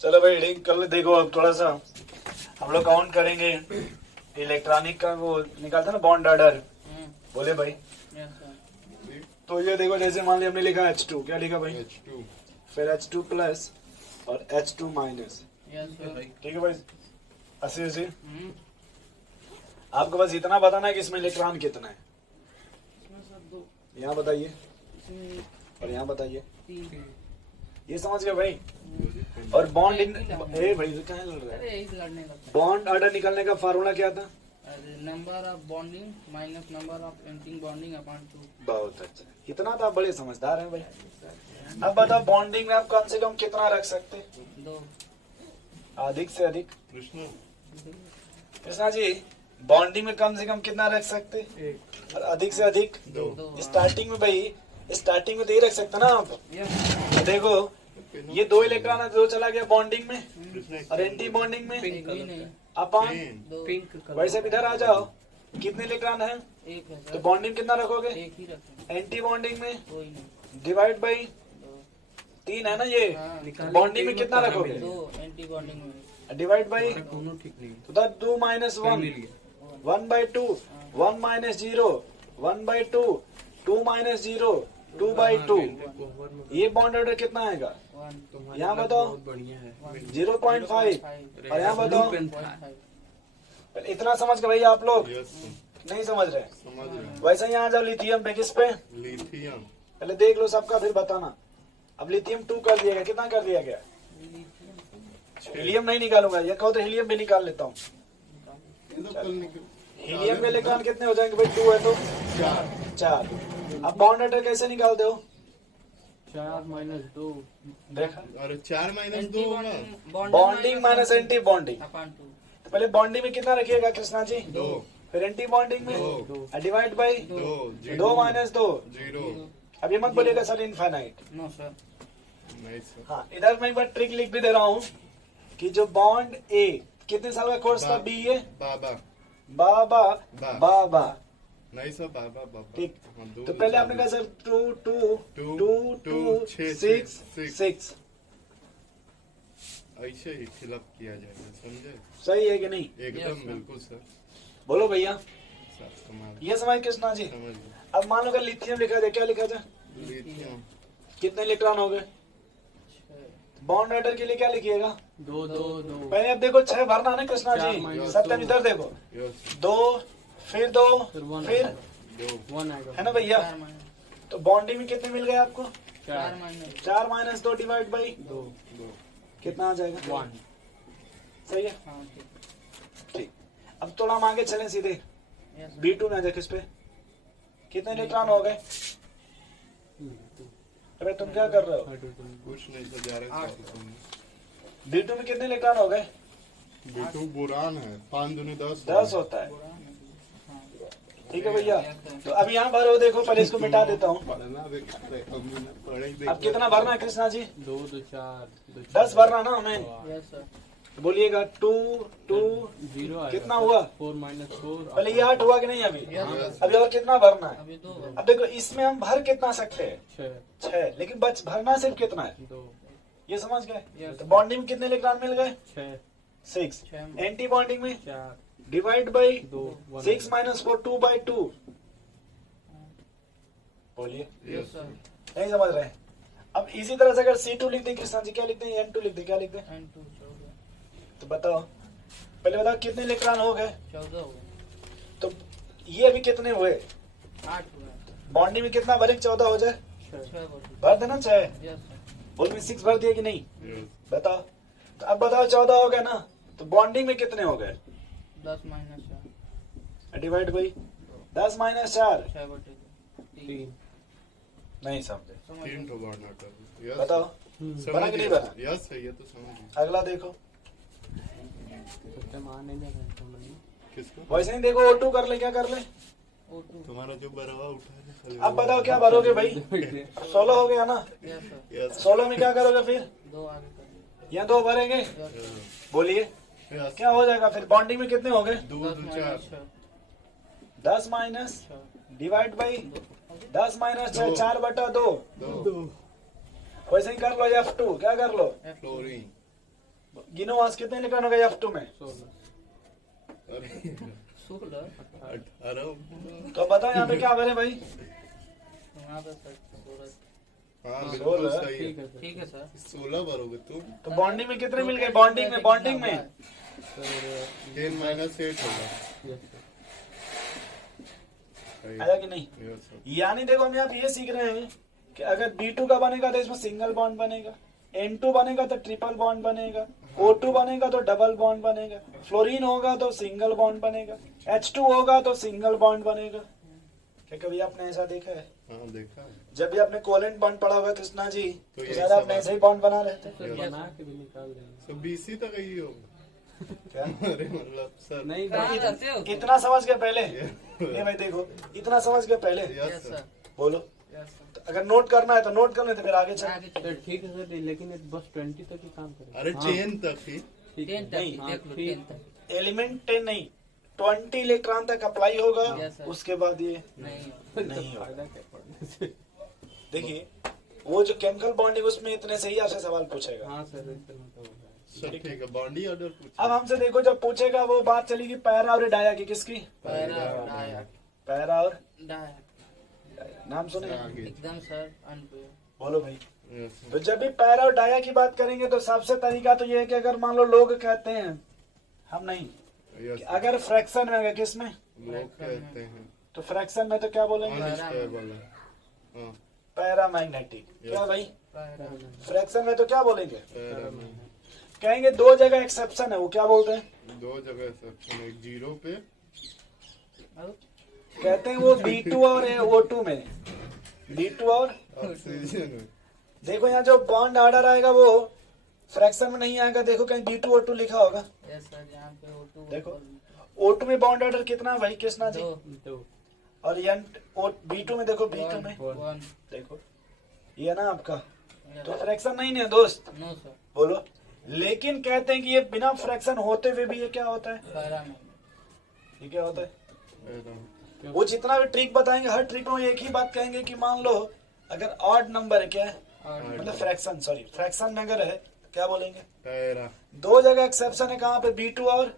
चलो भाई रीडिंग कर ले। देखो अब थोड़ा सा हम लोग काउंट करेंगे। इलेक्ट्रॉनिक का वो निकालता ना बॉन्ड ऑर्डर, बोले भाई। तो ये देखो जैसे मान लिया हमने लिखा H2, क्या लिखा भाई? H2 फिर H2 प्लस और H2 माइनस। ठीक है भाई, 80-80। आपको बस इतना बताना है कि इसमें इलेक्ट्रॉन कितना है। यहाँ बताइए और यहाँ बताइए, ये समझ गए भाई। और बॉन्ड भाई कहाँ लड़ रहा है? बॉन्ड ऑर्डर निकालने का फार्मूला क्या था? Number of bonding minus number of anti bonding upon 2। बहुत अच्छा, इतना तो आप बड़े समझदार हैं भाई। अब बताओ बॉन्डिंग में आप कम से कम कितना रख सकते हैं? 2। अधिक से अधिक कृष्णा कृष्णा जी, बॉन्डिंग में कम से कम कितना रख सकते? और अधिक से अधिक 2। स्टार्टिंग में भाई, स्टार्टिंग में तो ये रख सकते ना आप। देखो ये 2 इलेक्ट्रॉन है, 2 चला गया बॉन्डिंग में और एंटी बॉन्डिंग में अपन। वैसे इधर आ जाओ, कितने इलेक्ट्रॉन है? एक है तो सर, बॉन्डिंग कितना रखोगे? एक ही रखें, एंटी बॉन्डिंग में कोई नहीं। डिवाइड बाई 3 है ना ये। हाँ, बॉन्डिंग में कितना रखोगे? 2 एंटी बॉन्डिंग में डिवाइड बाई दोनों ठीक नहीं तो 2 माइनस 1, 1/2, 1 माइनस 0, 1/2, 2 माइनस 0, 2/2। ये बॉन्ड ऑर्डर कितना आएगा? 1 यहाँ बताओ। बहुत बढ़िया है। 0.5। और यहाँ बताओ। 0.5। इतना समझ गए भैया आप लोग? यस नहीं समझ रहे? समझ गए। वैसे यहाँ जाओ लिथियम पे, किस पे? लिथियम पहले देख लो सबका फिर बताना। अब लिथियम 2 कर दिया गया, कितना कर दिया गया? हीलियम नहीं निकालूंगा, ये कहो तो हीलियम भी निकाल लेता हूँ। ये तो कल निकल हीलियम में इलेक्ट्रॉन कितने हो जाएंगे भाई? 2 है तो 4। अब बॉन्ड ऑर्डर कैसे निकालते हो? 4 माइनस 2 देखा, अरे 4 माइनस 2 होगा। Bonding minus anti bonding. Upon 2। तो पहले बॉन्डिंग में कितना रखिएगा कृष्णा जी? 2 फिर एंटी बॉन्डिंग में 2 डिवाइड बाई 2 माइनस 2। 0 अब ये मत बोलिएगा सर इनफाइनाइट। नो सर, हाँ, इधर मैं एक बार ट्रिक लिख भी दे रहा हूँ कि जो बॉन्ड ए कितने साल का कोर्स था? बी ए बाबा बाबा बाबा। नहीं सर बाबा बाबा। ठीक, हाँ, दो तो पहले आपने कहा सर 2 2 2 2 6 6। ऐसे ही फिलअप किया जाएगा, समझे? सही है कि नहीं? एकदम बिल्कुल सर। बोलो भैया, सर समझ ये समझ कृष्णा जी। समझ गए। अब मान लो अगर लिथियम लिखा जाए, क्या लिखा जाए? लिथियम कितने इलेक्ट्रॉन हो गए? बॉन्ड ऑर्डर के लिए क्या लिखिएगा? 2 2 2 पहले अब देखो 6 भरना है ना कृष्णा चार जी। माइनस सत्यम दो। इधर देखो, यस 2 फिर 2 फिर 1 फिर 2 1 आएगा। है ना भैया? 4 माइनस तो बॉन्डिंग में कितने मिल गए आपको? 4 माइनस 4 माइनस 2 डिवाइड बाई 2 कितना आ जाएगा? 1 सही है। सही है, हाँ ठीक। ठीक। अब थोड़ा हम आगे चलें सीधे यस B2 में आ जाए। किस पे कितने इलेक्ट्रॉन हो गए? अरे तुम क्या कर रहे हो? कुछ नहीं सर, जा रहे हैं। B2 में कितने इलेक्ट्रॉन हो गए? B2 बोरान है, 5 दूनी 10 10 होता है। हाँ, ठीक है भैया, तो अब यहाँ भरो। देखो पहले इसको मिटा देता हूँ। पढ़ना पढ़े अब कितना भरना है कृष्णा जी? 2 2 4 10 भरना ना हमें। Yes sir. तो बोलिएगा 2 2 0 कितना हुआ? 4 माइनस 4 पहले ये 8 हुआ कि नहीं? अभी यस अभी और कितना भरना है? अभी 2 अब देखो इसमें हम भर कितना सकते हैं? 6 6, लेकिन बच भरना सिर्फ कितना है? 2 ये समझ गए? Yes. तो बॉन्डिंग में कितने इलेक्ट्रॉन मिल गए? 6 6। 6 एंटी बॉन्डिंग में 4 डिवाइड बाई 2 6 माइनस 4 2/2। बोलिए, यस सर। नहीं समझ रहे हैं? अब इसी तरह से अगर C2 लिख दें कृष्णा जी, क्या लिखते हैं? N2 लिख दें, क्या लिखते हैं? एंड 2 14 तो बताओ, पहले बताओ कितने इलेक्ट्रॉन हो गए? 14 हो गए। तो ये अभी कितने हुए? 8 हुआ। बॉन्डिंग में कितना भरे? 14 हो जाए? 6 बोल। भर देना 6। Yes sir. बोल में 6 भर दिया कि नहीं? बताओ। तो अब बताओ 14 हो गए ना, तो बॉन्डिंग में कितने हो गए? 10 माइनस 4 डिवाइड बाई 10 माइनस 4। 6 बटे 3 नहीं समझे? समझ 3 तो बार ना कर। यस बताओ बना कि नहीं बना? यस है, ये तो समझ गए। अगला देखो, सबसे मारने नहीं करता मैं। किसको? वैसे ही देखो O2 कर ले, क्या कर ले? O2 तुम्हारा जो बरवा उठा है। अब बताओ क्या भरोगे भाई? 16 हो गया ना? Yes sir. यस 16 में क्या करोगे फिर? 2 आगे कर। यहाँ 2 भरेंगे। यस बोलिए यस क्या हो जाएगा फिर? बॉन्डिंग में कितने हो गए? 2 10 2 minus 4 6 10 minus 6 divide by 10 minus 6 4/2। 2 वैसे ही कर लो F2, क्या कर लो? फ्लोरीन गिनो वहां से कितने इलेक्ट्रॉन हो गए F2 में? 16 अरे 16 18 तो बताओ यहाँ पे क्या भरे भाई? वहाँ पे सर 16 हाँ हाँ, बिल्कुल 16 सही है। ठीक है सर। ठीक है सर 16 भरोगे तुम। तो बॉन्डिंग में कितने मिल गए? बॉन्डिंग में सर 10 माइनस 8 होगा। Yes sir. सही। आया कि नहीं? Yes, sir. यानी देखो हम यहाँ पे ये सीख रहे हैं कि अगर B2 का बनेगा तो इसमें सिंगल बॉन्ड बनेगा, N2 बनेगा तो ट्रिपल बॉन्ड बनेगा, O2 बनेगा तो डबल बॉन्ड बनेगा, फ्लोरीन होगा तो सिंगल बॉन्ड बनेगा, H2 होगा तो सिंगल बॉन्ड बनेगा। क्या कभी आपने ऐसा देखा है? हाँ देखा है। जब भी आपने कोवेलेंट बॉन्ड पढ़ा होगा कृष्णा जी तो तो यही शायद आपने सवाल। ऐसे ही बॉन्ड बना लेते हैं। सर बना के भी निकाल देंगे। तो BC तक ही होगा। क्या? अरे मतलब सर। नहीं कहाँ बना- रहते हो? इतना समझ गए पहले? ये भाई देखो, इतना समझ गए पहले? Yes yes sir. सर बोलो। यस सर तो अगर नोट करना है तो नोट कर लेते, फिर आगे चल। आगे सर चलिए ठीक है सर, लेकिन ये बस 20 तक ही काम करेगा। अरे हाँ, 10 तक ही। ठीक है। 10 नहीं, तक हाँ, देख लो ठीक। 10 तक एलिमेंट 10 नहीं, 20 इलेक्ट्रॉन तक अप्लाई होगा। Yes, sir. उसके बाद ये नहीं तो नहीं होगा। फायदा क्या पढ़ने से? देखिए, वो जो केमिकल बॉन्डिंग उसमें इतने से ही आपसे सवाल पूछेगा। हाँ सर इतना तो होगा। सर ठीक है। बॉन्डी ऑर्डर पूछ। अब हमसे देखो, जब पूछेगा वो बात चलेगी पैरा और डाया की। किसकी? पैरा डाया पैरा और डाया नाम सुने? आगे। एकदम सर अनप्योर बोलो भाई। यस तो सर। जब भी पैरा और डाया की बात करेंगे तो सबसे तरीका तो ये है कि अगर मान लो लोग कहते हैं, हम नहीं, यस कि सर। अगर फ्रैक्शन में अगर किस में, लोग कहते हैं तो फ्रैक्शन में तो क्या बोलेंगे? अनस्टेबल है। हाँ पैरामैग्नेटिक। क्या Yes. भाई? पैरा फ्रैक्शन में तो क्या बोलेंगे? पैरा में कहेंगे दो जगह एक्सेप्शन है, वो क्या बोलते हैं? 2 जगह सेक्शन, एक 0 पे। और कहते हैं वो B2 और O2 में, B2 और ऑक्सीजन में। देखो यहाँ जो बॉन्ड ऑर्डर आएगा वो फ्रैक्शन में नहीं आएगा। देखो कहीं B2 O2 लिखा होगा। यस सर यहाँ पे O2 देखो। O2 में बॉन्ड ऑर्डर कितना है भाई कृष्णा जी? 2 तो और B2 में देखो, B2 में 1 देखो, ये ना आपका तो यस फ्रैक्शन नहीं है दोस्त। नो सर बोलो। लेकिन कहते हैं कि ये बिना फ्रैक्शन होते हुए भी ये क्या होता है? पैरा में ये क्या होता है? पैरा। वो जितना भी ट्रिक बताएंगे, हर ट्रिक में एक ही बात कहेंगे कि मान लो अगर ऑड नंबर है, क्या है और मतलब फ्रैक्शन, सॉरी फ्रैक्शन में अगर है तो क्या बोलेंगे? पैरा। दो जगह एक्सेप्शन है, कहाँ पे? B2 और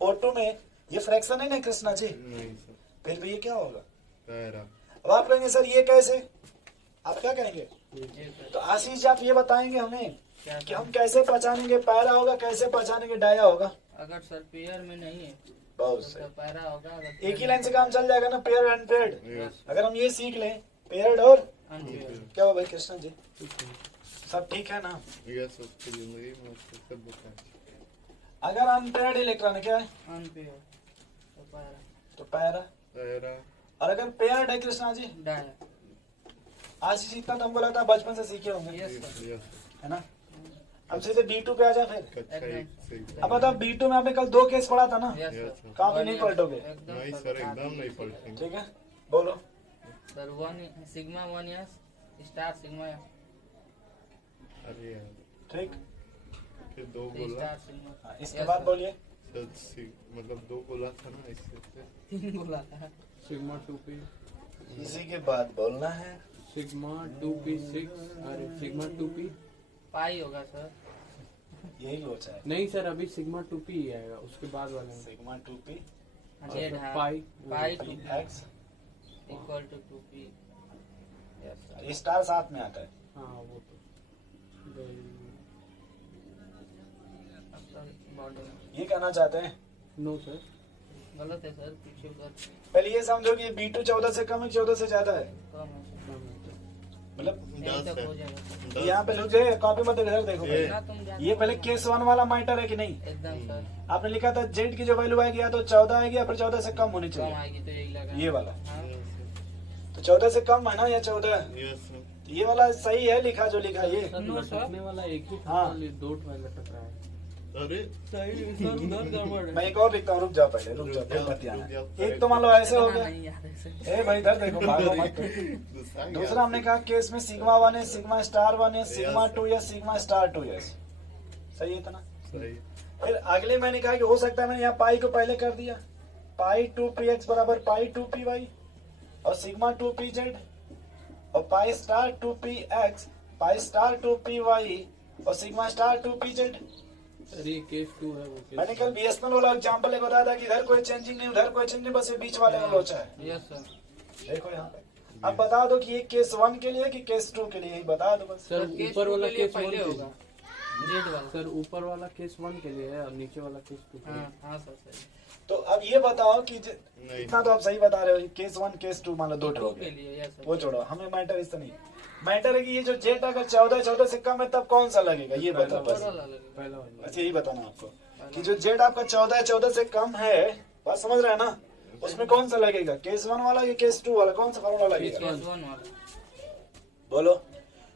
O2 में। ये फ्रैक्शन है ना कृष्णा जी? नहीं सर। फिर भी ये क्या होगा? पैरा। अब आप कहेंगे सर ये कैसे? आप क्या कहेंगे? ये सर तो आशीष जी आप ये बताएंगे हमें क्या कि हम कैसे पहचानेंगे पैरा होगा, कैसे पहचानेंगे डाया होगा? अगर सर पेयर में नहीं है बहुत तो सही। सर पैरा होगा अगर एक ही लाइन से काम चल जाएगा ना, पेयर एंड पेयर्ड। यस। अगर हम ये सीख लें पेयर्ड और अनपेयर क्या हुआ भाई कृष्णा जी? सब ठीक है ना? यस उसकी जिंदगी में उसको सब बताया। अगर अनपेयर्ड इलेक्ट्रॉन क्या है अनपेयर तो पैरा तो पैरा, पैरा। और अगर पेयर्ड है कृष्णा जी, डाया आशीष इतना तो हमको लगता है बचपन से सीखे होंगे, यस सर यस है ना? अब सीधे B2 पे आ जा फिर। कच्चा एक सही। अब बताओ B2 में आपने कल 2 केस पढ़ा था ना? Yes Yes, sir sir. कहाँ पे नहीं पलटोगे? एकदम नहीं सर एकदम नहीं पलटेंगे। ठीक है, बोलो। Sir 1 sigma 1 yes star sigma अरे यार ठीक, फिर 2 3 बोला। स्टार सिग्मा हाँ, इसके बाद बोलिए। सर मतलब 2 बोला था ना इससे। 3 बोला था सिग्मा 2p इसी के बाद बोलना है। सिग्मा 2p6 अरे सिग्मा 2p पाई होगा सर यही होता है, नहीं सर, अभी सिग्मा 2p ही आएगा उसके बाद वाले में। सिग्मा 2p जेड है pi pi p x equal to 2p yes sir star साथ में आता है। हाँ वो तो बॉडी ये कहना चाहते हैं, नो सर। गलत है सर पीछे उधर पहले ये समझो कि B2 14 से कम है, 14 से ज्यादा है। कम है सर मतलब यहीं 10 तक है। हो जाएगा सर यहाँ पे लिख जाए, कॉपी मत इधर देखो ये- भाई। ना तुम जानते ये हो पहले ना। केस 1 वाला मैटर है कि नहीं? एकदम सर आपने लिखा था जेड की जो वैल्यू आएगी या तो 14 आएगी या फिर 14 से कम होनी कम चाहिए। आएगी तो यही लगा ये वाला हाँ तो 14 से कम है ना, या 14? यस तो ये वाला सही है लिखा, जो लिखा ये। सर नो सर लटकने वाला एक ही था, हाँ। खाली 2 लटक रहा है। अरे सही सर उधर गड़बड़ मैं एक और लिखता हूँ, रुक जाओ पहले, रुक जाओ, फिर मत आना। रुक जाओ। एक तो मान लो ऐसे हो गया, नहीं याद है सर ए भाई इधर देखो, भागो मत। दूसरा दूसरा हमने कहा केस में सिग्मा 1 है, सिग्मा स्टार 1 है, सिग्मा 2 या सिग्मा स्टार 2 है। सही है इतना? सही। फिर अगले मैंने कहा कि हो सकता है मैंने यहाँ पाई को पहले कर दिया, पाई 2px बराबर पाई 2py और सिग्मा 2pz और pi star 2px pi star 2py और सिग्मा स्टार 2pz। सर ये केस 2 है वो मैंने कल बीएसएनएल वाला एग्जांपल एक बताया था कि इधर कोई चेंजिंग नहीं, उधर कोई चेंजिंग नहीं, बस ये बीच वाले में लोचा है। Yes sir. देखो यहाँ पे अब बता दो कि ये केस 1 के लिए कि केस 2 के लिए, यही बता दो बस। सर केस ऊपर 2 वाला के लिए केस 1 पहले के होगा, लिए। जेड वाला। सर ऊपर वाला केस 1 के लिए है और नीचे वाला केस 2 के लिए। हाँ हाँ सर सही। तो अब ये बताओ कि नहीं। इतना तो आप सही बता रहे हो, केस 1 केस 2 मान लो 2 टू हो के गए, लिए यस सर। वो छोड़ो, हमें मैटर इससे नहीं। मैटर है कि ये जो जेट अगर 14 से कम है तब कौन सा लगेगा, ये बताओ ऊपर बस। वाला लगेगा। पहला वाला बस यही बताना आपको कि जो जेड आपका 14 से कम है, बात समझ रहे हैं ना, उसमें कौन सा लगेगा, केस 1 वाला या केस 2 वाला, कौन सा फॉर्मूला लगेगा? केस 1 वाला। बोलो।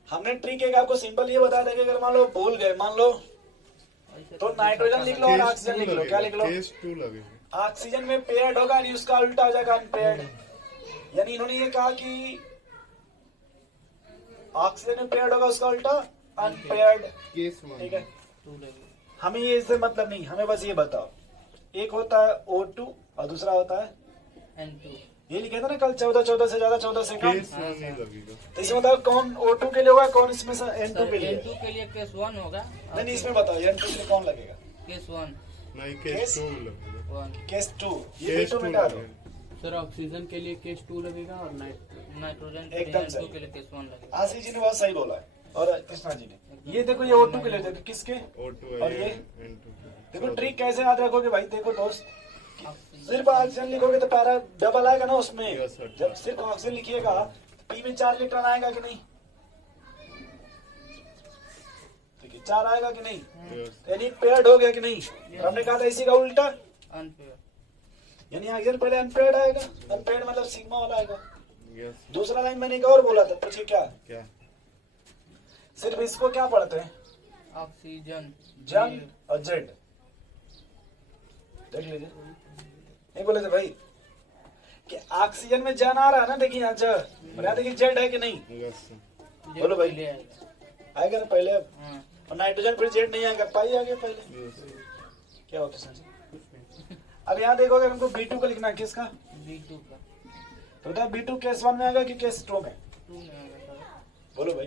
हमने ट्रिक एक आपको सिंपल ये बता देंगे, अगर मान लो भूल गए, मान लो तो नाइट्रोजन लिख लो और केस ऑक्सीजन 2 लिख लो, क्या लिख लो? केस 2 लगेगा। ऑक्सीजन में पेयर्ड होगा नहीं, उसका उल्टा हो जाएगा अनपेयर्ड। यानी इन्होंने ये कहा कि ऑक्सीजन में पेयर्ड होगा, उसका उल्टा अनपेयर्ड। केस 1 ठीक है, 2 लगेगा। हमें ये इससे मतलब नहीं, हमें बस ये बताओ, एक होता है O2 और दूसरा होता है, N2। ये लिखे थे ना कल 14 से ज्यादा 14 से कम। केस 1 नहीं लगेगा। तो इसमें बताओ कौन O2 के लिए होगा, कौन इसमें से N2 सर के लिए? N2 के लिए केस 1 होगा। नहीं नहीं, इसमें बताओ N2 के लिए कौन लगेगा? केस 1 नहीं, केस 2 लगेगा। 1 केस 2, ये केस N2 2 में डालो। लगेगा। सर ऑक्सीजन के लिए केस 2 लगेगा और नाइट्रोजन के एकदम लिए सही। N2 के लिए केस 1 लगेगा। आशीष जी ने बहुत सही बोला है और कृष्णा जी ने। ये देखो, ये O2 के लिए देखो, किसके? O2 और है, ये? N2 देखो ट्रिक कैसे याद रखोगे भाई, देखो दोस्त, ऑक्सीजन सिर्फ ऑक्सीजन लिखोगे तो पैरा डबल आएगा ना उसमें। Yes, sir. जब सिर्फ ऑक्सीजन लिखिएगा पी में 4 इलेक्ट्रॉन आएगा कि नहीं? ठीक है, 4 आएगा कि नहीं? Yes. यानी पेयर्ड हो गया कि नहीं? और हमने कहा था इसी का उल्टा, अनपेयर। यानी ऑक्सीजन पहले अनपेयर्ड आएगा, अनपेयर्ड मतलब सिग्मा वाला आएगा। Yes. दूसरा लाइन मैंने एक और बोला था, पूछिए क्या? क्या? सिर्फ इसको क्या पढ़ते हैं? ऑक्सीजन जन और जेड। देख लीजिए, नहीं बोले थे भाई कि ऑक्सीजन में जन आ रहा है ना, देखिए यहाँ ज, देखिए जेड है कि नहीं? Yes. बोलो भाई। ले आएगा। आएगा ना पहले अब, हाँ और नाइट्रोजन फिर जेड नहीं आएगा, पाई आ गया पहले। Yes. क्या होता है सर? अब यहाँ देखो, अगर हमको B2 का लिखना है, किसका? B2 का तो बताओ B2 केस 1 में आएगा कि केस 2 में? 2 में आएगा सर। बोलो भाई।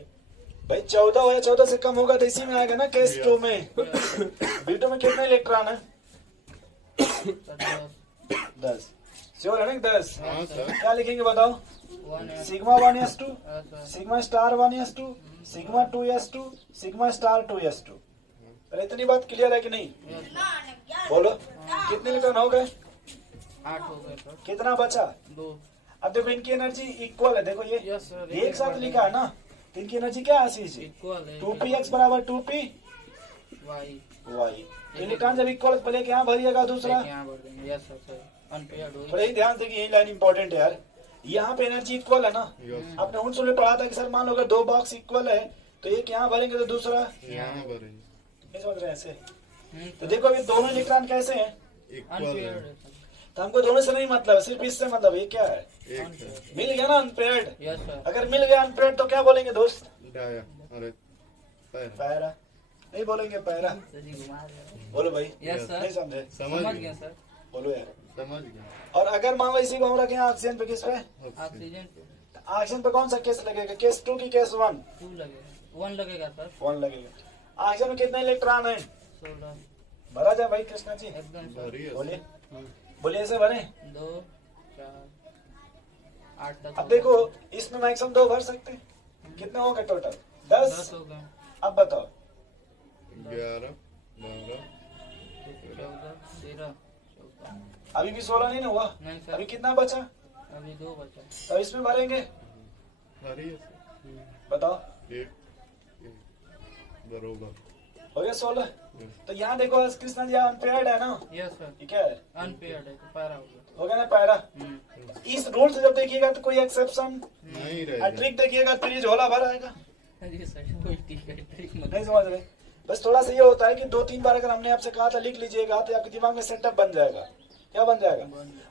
भाई 14 हो या 14 से कम होगा तो इसी में आएगा ना, केस 2 में। B2 में कितने इलेक्ट्रॉन है? सर 10। श्योर है ना? 10। हाँ सर। क्या लिखेंगे बताओ? 1 sigma 1s2, sir sigma star 1s2, sigma 2s2, sigma star 2s2। अरे इतनी बात क्लियर है कि नहीं? बोलो, कितने इलेक्ट्रॉन हो गए? 8 हो गए सर। कितना बचा? 2। अब देखो इनकी एनर्जी इक्वल है, देखो ये यस सर। एक साथ लिखा है ना, तो इनकी एनर्जी क्या है आशीष जी? इक्वल है। 2px बराबर 2p वाई y। इलेक्ट्रॉन जब इक्वल है, पहले यहाँ भरिएगा, दूसरा यहाँ बढ़ देंगे। Yes sir sir. अनपेयर्ड हो थोड़ा ही ध्यान से, यही लाइन इंपॉर्टेंट है यार। यहाँ पे एनर्जी इक्वल है ना, Yes. आपने उन सुबह पढ़ा था कि सर मान लो अगर 2 बॉक्स इक्वल है तो एक यहाँ भरेंगे तो दूसरा यहाँ भरेंगे। नहीं समझ रहे हैं ऐसे? तो देखो अभी दोनों इलेक्ट्रॉन कैसे हैं, इक्वल अनपेयर्ड है। है सर। तो हमको दोनों से नहीं मतलब है, सिर्फ इससे मतलब। ये क्या है? एक है। मिल गया ना अनपेयर्ड। Yes sir. अगर मिल गया अनपेयर्ड तो क्या बोलेंगे दोस्त? डाया। अरे पैरा। पैरा नहीं बोलेंगे, पैरा सर जी घुमा रहे हैं। बोलो भाई। यस नहीं सर। समझे? समझ समझ गए। गए सर। बोलो यार। समझ गया। और अगर मान लो इसी को हम रखें ऑक्सीजन पे, किस पे? ऑक्सीजन ऑक्सीजन पे कौन सा केस लगेगा, केस 2 की केस 1? 2 लगेगा। 1 लगेगा सर। 1 लगेगा। ऑक्सीजन में कितने इलेक्ट्रॉन है? 16। भरा जाए भाई कृष्णा जी, एकदम सर। भरी है। बोलिए बोलिए, ऐसे भरे। 2 4 8 तक। अब देखो इसमें मैक्सिमम 2 भर सकते हैं, कितने होंगे टोटल? 10। 10 हो गए। अब बताओ 11 12 14 13 14। अभी भी 16 नहीं ना हुआ? नहीं अभी सर। कितना बचा? अभी 2 बचा। तो इसमें भरेंगे, भरी है सर। बताओ। एक बरोबर। हो गया 16। तो यहाँ देखो कृष्णा जी अनपेयर्ड है ना, यस सर। ये क्या है? अनपेयर्ड है तो पैरा हो गया। हो गया ना पैरा। इस रूल से जब देखिएगा तो कोई एक्सेप्शन, नहीं रहेगा। ट्रिक देखिएगा तो ये झोला भर आएगा। जी सर कोई ठीक है, ठीक मत। नहीं समझ रहे? बस थोड़ा सा ये होता है कि 2-3 बार अगर हमने आपसे कहा था लिख लीजिएगा तो आपके दिमाग में सेटअप बन जाएगा। क्या बन जाएगा?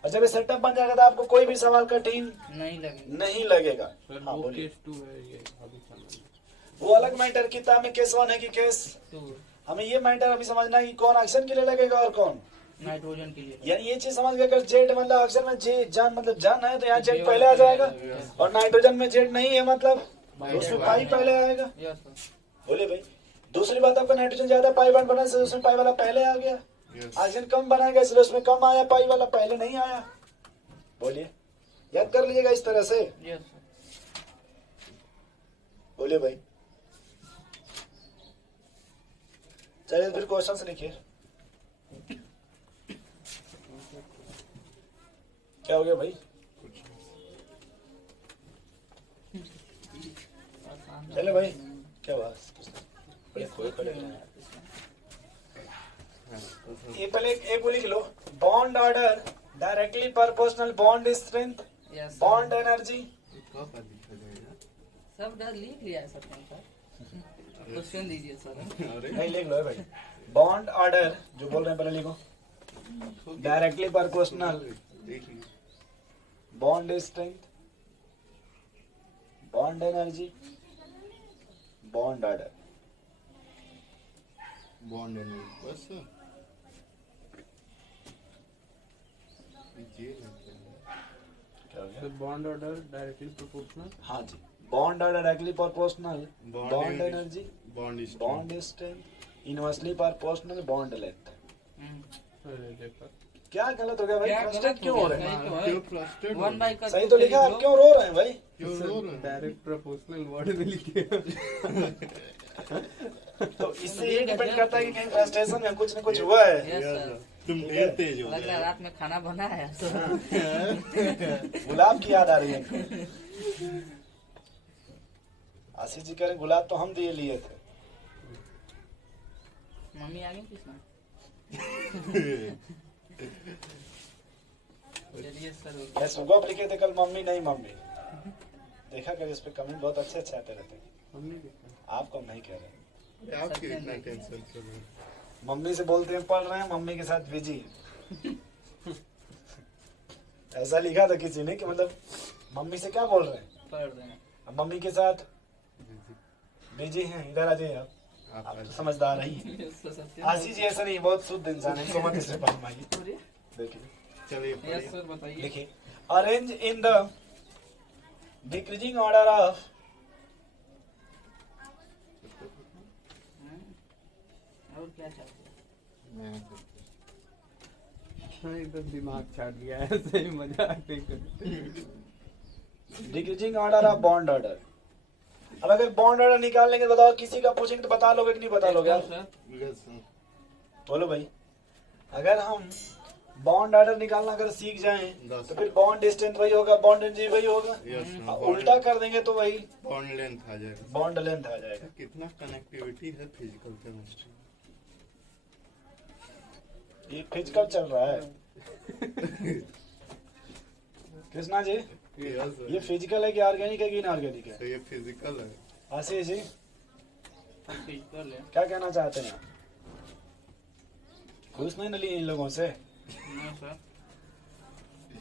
और जब ये सेटअप बन जाएगा तो आपको कोई भी सवाल कठिन नहीं लगेगा। नहीं लगेगा। सर हाँ वो बोलिए। केस 2 है ये अभी समझ। वो अलग मैटर, किताब में केस 1 है कि केस, 2 हमें ये मैटर अभी समझना है कि कौन ऑक्सीजन के लिए लगेगा और कौन। नाइट्रोजन के लिए। यानी ये चीज समझ गए, अगर जेड मतलब ऑक्सीजन में जे जान मतलब जान है तो यहाँ जेड पहले आ जाएगा, और नाइट्रोजन में जेड नहीं है मतलब उसमें पाई पहले आएगा। Yes sir. बोले भाई। दूसरी बात, आपका नाइट्रोजन ज्यादा पाई बॉन्ड बना इसलिए उसमें पाई वाला पहले आ गया, Yes. ऑक्सीजन कम बनाएगा इसलिए उसमें कम आया, पाई वाला पहले नहीं आया। बोलिए, याद कर लीजिएगा इस तरह से। Yes sir. बोलिए भाई। चलिए फिर क्वेश्चन लिखिए। क्या हो गया भाई? चले भाई, क्या हुआ? ये पहले एक वो लिख लो, bond order directly proportional bond strength yes bond energy. कब लिखा जाएगा? सब डर लिख लिया है सर। क्वेश्चन दीजिए सर। अरे नहीं लिख लो भाई, बॉन्ड ऑर्डर जो बोल रहे हैं पहले लिखो, डायरेक्टली प्रोपोर्शनल देख लीजिए। Bond strength bond energy bond order. Bond energy बस ये क्या हो गया? The bond order directly proportional. हाँ जी, bond order directly proportional bond energy bond bond strength inversely proportional bond length. अरे देखो क्या गलत हो गया भाई? क्या फ्रस्ट्रेट गलत क्यों हो हो गया? रहे हैं? सही तो क्यों है। फ्रस्ट्रेट 1 बाई का सही तो लिखा, आप क्यों रो रहे हैं भाई? क्यों रो रहे हैं? डायरेक्ट प्रोपोर्शनल वर्ड में लिखे। तो इससे ये डिपेंड करता है कि कहीं फ्रस्ट्रेशन में कुछ न कुछ हुआ है। Yes sir. तुम ढेर तेज हो लग रहा है गए। रात में खाना बना है सर। गुलाब की याद आ रही है। आशीष जी कह रहे हैं, गुलाब तो हम दिए लिए थे। मम्मी आ गई किसमें? चलिए सर। मैं सुबह लिखे थे कल, मम्मी नहीं मम्मी। देखा कर इस पे कमेंट बहुत अच्छे अच्छे आते रहते हैं। हमने देखा। आपको हम नहीं कह रहे। आप क्यों इतना टेंशन कर रहे हैं? मम्मी से बोलते हैं पढ़ रहे हैं, मम्मी के साथ बिजी। ऐसा लिखा था किसी ने कि मतलब मम्मी से क्या बोल रहे हैं, पढ़ देना। अब मम्मी के साथ बिजी हैं। इधर आ जाइए आप तो समझदार ही। यस सर, सत्य। आशीष जी ऐसा नहीं, बहुत शुद्ध इंसान है, इनको मत इससे पढ़वाइए। देखिए चलिए यस पढ़िए। सर बताइए। देखिए, arrange in the decreasing order of और क्या चाहते हैं? हाँ, एकदम दिमाग चाट दिया है। सही मजाक नहीं करते। Decreasing order of bond order. अब अगर बॉन्ड ऑर्डर निकाल लेंगे, बताओ किसी का पूछेंगे तो बता लोगे कि नहीं बता लोगे आप? Sir yes sir. बोलो भाई। अगर हम बॉन्ड ऑर्डर निकालना अगर सीख जाएं तो फिर बॉन्ड डिस्टेंस वही होगा, बॉन्ड एनर्जी वही होगा। यस और उल्टा कर देंगे तो वही बॉन्ड लेंथ आ जाएगा। बॉन्ड लेंथ आ जाएगा। कितना कनेक्टिविटी है फिजिकल केमिस्ट्री। ये फिजिकल चल रहा है कृष्णा जी। Yes sir. ये फिजिकल है कि ऑर्गेनिक है कि इनऑर्गेनिक है? तो ये फिजिकल है। आशीष जी फिजिकल है। क्या कहना चाहते हैं आप? खुश नहीं न लिए इन लोगों से? नहीं सर।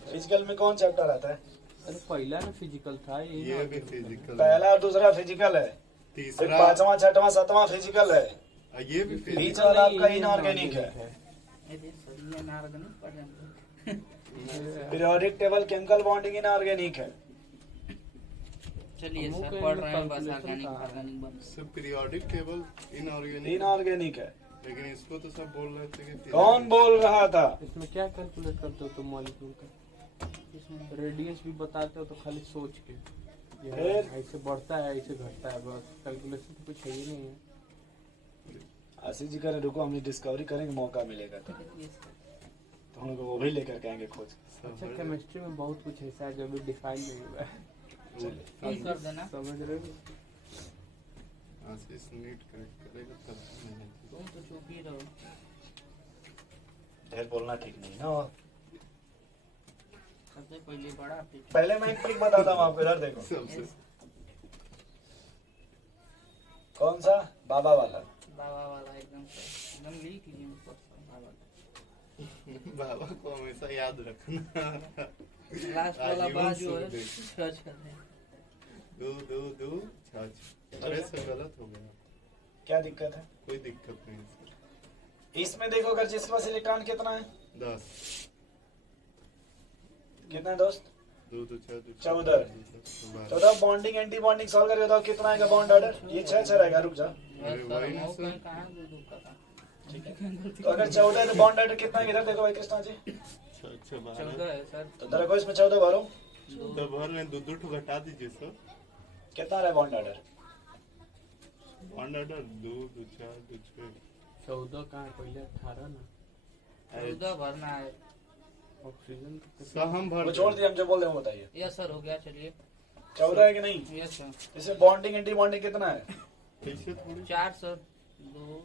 फिजिकल में कौन चैप्टर आता है? अरे पहला ना फिजिकल था ये भी फिजिकल है। पहला और दूसरा फिजिकल है, फिर तीसरा पांचवा छठवां सातवां फिजिकल है, ये भी बीच फिजिकल। वाला आपका इनऑर्गेनिक है। ये सर ये नार्गनिक पढ़ रहे हैं। Periodic table chemical bonding inorganic है। चलिए हमको सर कहीं पढ़ रहे हैं बस calculation ऑर्गेनिक कहाँ है? ऑर्गेनिक बन। सब पीरियोडिक टेबल इनऑर्गेनिक। इनऑर्गेनिक है। लेकिन इसको तो सब बोल रहे थे कि कौन बोल रहा था? इसमें क्या कैलकुलेट करते हो तुम मॉलिक्यूल का? इसमें रेडियस भी बताते हो तो खाली सोच के ये फिर? ऐसे बढ़ता है ऐसे घटता है, बस कैलकुलेशन तो कुछ है ही नहीं है। आशीष जी करें रुको, हम डिस्कवरी करेंगे, मौका मिलेगा तो चलिए सर। तो हम लोग वो भी लेकर के आएंगे खोज। अच्छा, केमिस्ट्री में बहुत कुछ ऐसा है जो अभी डिफाइन नहीं हुआ है। फोन कर देना। समझ रहे हो? आशीष नीट करेक्ट करेगा तब नहीं। तुम तो चुप ही रहो। ढेर बोलना ठीक नहीं ना। सबसे पहले बड़ा पिक। पहले मैं एक ट्रिक बताता हूँ आपको, इधर देखो। सबसे कौन सा? बाबा वाला। बाबा वाला एकदम सही। एकदम लिख लिए ऊपर से बाबा। बाबा को हमेशा याद रखना। लास्ट वाला आजीवन बात जो है सुख सर्च कर रहे हैं। दो दो दो छह। अरे सर गलत हो गया। क्या दिक्कत है? कोई दिक्कत नहीं सर। इसमें देखो, अगर जिसके पास इलेक्ट्रॉन कितना है, 10। कितना है दोस्त? 2 2 4 2 14 14 बॉन्डिंग एंटी बॉन्डिंग सॉल्व करके बताओ कितना आएगा बॉन्ड ऑर्डर। ये 6 रहेगा, रुक जा। यस सर वो कहीं कहाँ है दूध का था। ठीक है, तो अगर 14 है तो बॉन्ड ऑर्डर कितना है? इधर देखो भाई कृष्णा जी, 14 है सर। तो देखो इसमें 14 भरो, तो भर लें, 2 2 घटा दीजिए सर। कितना रहा बॉन्ड ऑर्डर? बॉन्ड ऑर्डर 2 2 4 2 6 14 कहाँ है? पहले 18 ना 14 भरना है। ऑक्सीजन सर हम भर वो छोड़ दिया, हम जो बोल रहे हैं वो बताइए। यस सर हो गया, चलिए। 14 है कि नहीं? Yes sir. इसमें बॉन्डिंग एंटी बॉन्डिंग कितना है? ऐसे थोड़ी 4 सर, 2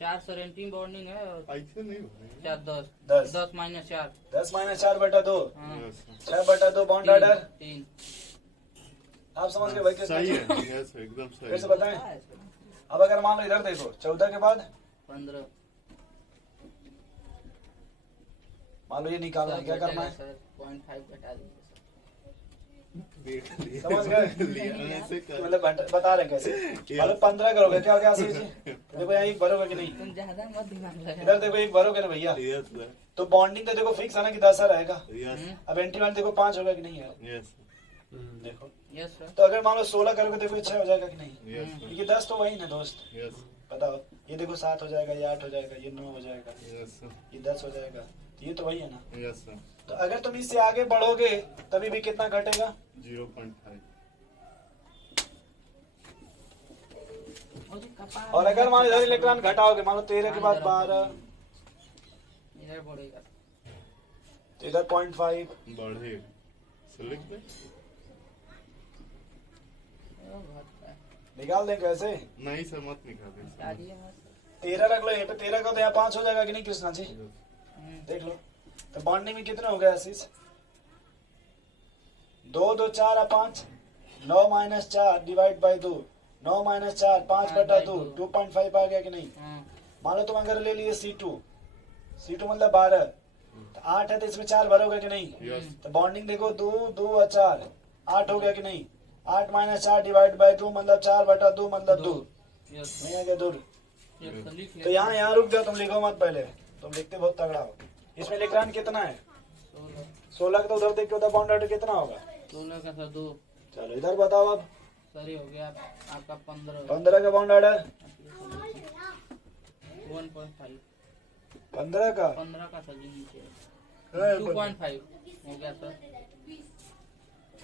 4 सर एंटी बॉन्डिंग है और ऐसे नहीं भरेंगे। 4 10 10 10 माइनस 4 10 माइनस 4 बटा 2, हाँ 6 बटा 2 बॉन्ड ऑर्डर। 3 आप समझ गए भाई कृष्णा सही जी? है, यस एकदम फिर सही से है। बताएं। अब अगर मान लो इधर देखो 14 के बाद 15 मान लो ये निकालना है, क्या करना है? सर 0.5 घटा दीजिए सर। देख लिया। समझ गए? लिया ऐसे कर। मतलब बता रहे हैं कैसे। मतलब 15 करोगे, क्या हो गया आशीष जी? देखो यहाँ एक भरोगे कि नहीं? तुम ज्यादा मत दिमाग लगा। इधर देखो एक भरोगे ना भैया, यस सर, तो बॉन्डिंग तो देखो फिक्स है ना कि 10 रहेगा। यस अब एंटी बॉन्डिंग देखो 5 होगा कि नहीं है? यस देखो, यस सर। तो अगर मान लो 16 करोगे देखो 6 हो जाएगा कि नहीं? यस ये 10 तो वही ना दोस्त, यस बताओ। ये देखो 7 हो जाएगा, ये 8 हो जाएगा, ये 9 हो जाएगा, यस ये 10 हो जाएगा, तो ये तो वही है ना। Yes sir. तो अगर तुम इससे आगे बढ़ोगे तभी भी कितना घटेगा? 0.5 और अगर मान लो इधर इलेक्ट्रॉन घटाओगे, मान लो 13 के बाद 12, इधर बढ़ेगा। तो इधर 0.5 बढ़े लिख दे। निकाल दें कैसे? नहीं सर मत निकाले। 13 रख लो यहाँ पे, 13 का तो यहाँ 5 हो जाएगा कि नहीं कृष्णा जी? देख लो, तो बॉन्डिंग में कितने हो गए आशीष? 2 2 4 और 5, 9 माइनस 4 डिवाइड बाई 2, 9 माइनस 4 5 बटा 2, 2.5 आ गया कि नहीं? मान लो तुम अगर ले लिए C2 मतलब 12, तो 8 है तो इसमें 4 भरोगे कि नहीं? तो बॉन्डिंग देखो 2 2 और 4 8 हो गया कि नहीं? 8 माइनस 4 डिवाइड बाई 2 मतलब 4 बटा 2 मतलब 2, नहीं आ गया दूर। तो यहाँ रुक जाओ, तुम लिखो मत पहले, तुम लिखते बहुत तगड़ा हो। इसमें इलेक्ट्रॉन कितना है? 16 का, तो उधर देख के बता बॉन्ड ऑर्डर कितना होगा? 16 का सर 2 चलो इधर बताओ अब। सही हो गया आपका 15 15 का बॉन्ड ऑर्डर 1.5 15 का 15 का सर जी नीचे है, 2.5 हो गया सर।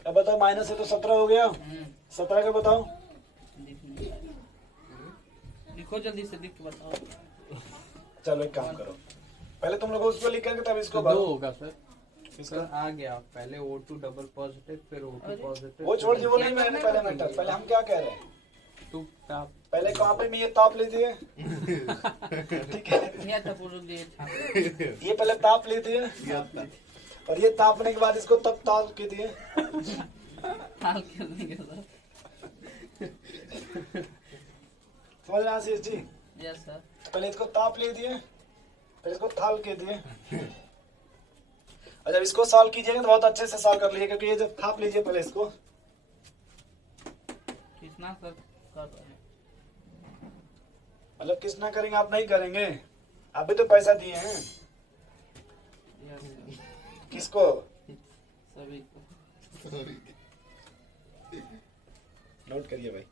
अब बताओ, माइनस है तो 17 हो गया। 17 का बताओ। लिखो जल्दी से, लिख के बताओ। चलो एक काम करो, पहले तुम लोग उसको लिख करके तब इसको 2 भरो। होगा सर। इसका आ गया, पहले O2 डबल पॉजिटिव, फिर O2 पॉजिटिव। वो छोड़ दिए, वो नहीं मैंने पहले मैटर, पहले हम क्या कह रहे हैं? तू ताप पहले कहाँ पे में ये ताप लीजिए, ठीक है? ये तो पूरा दे था। ये पहले ताप लीजिए, और ये तापने के बाद इसको तब ताप के दिए। हाल कर देंगे सर। समझ रहे आशीष जी? Yes sir. तो पहले इसको ताप ले दिए, फिर इसको थाल के दिए, और जब इसको सॉल्व कीजिएगा तो बहुत अच्छे से सॉल्व कर लीजिए, क्योंकि ये जब थाप लीजिए पहले इसको। कितना सर कर रहे हैं? मतलब किस ना करेंगे, आप नहीं करेंगे, आप भी तो पैसा दिए हैं। Yes sir. किसको? सभी को। नोट करिए भाई।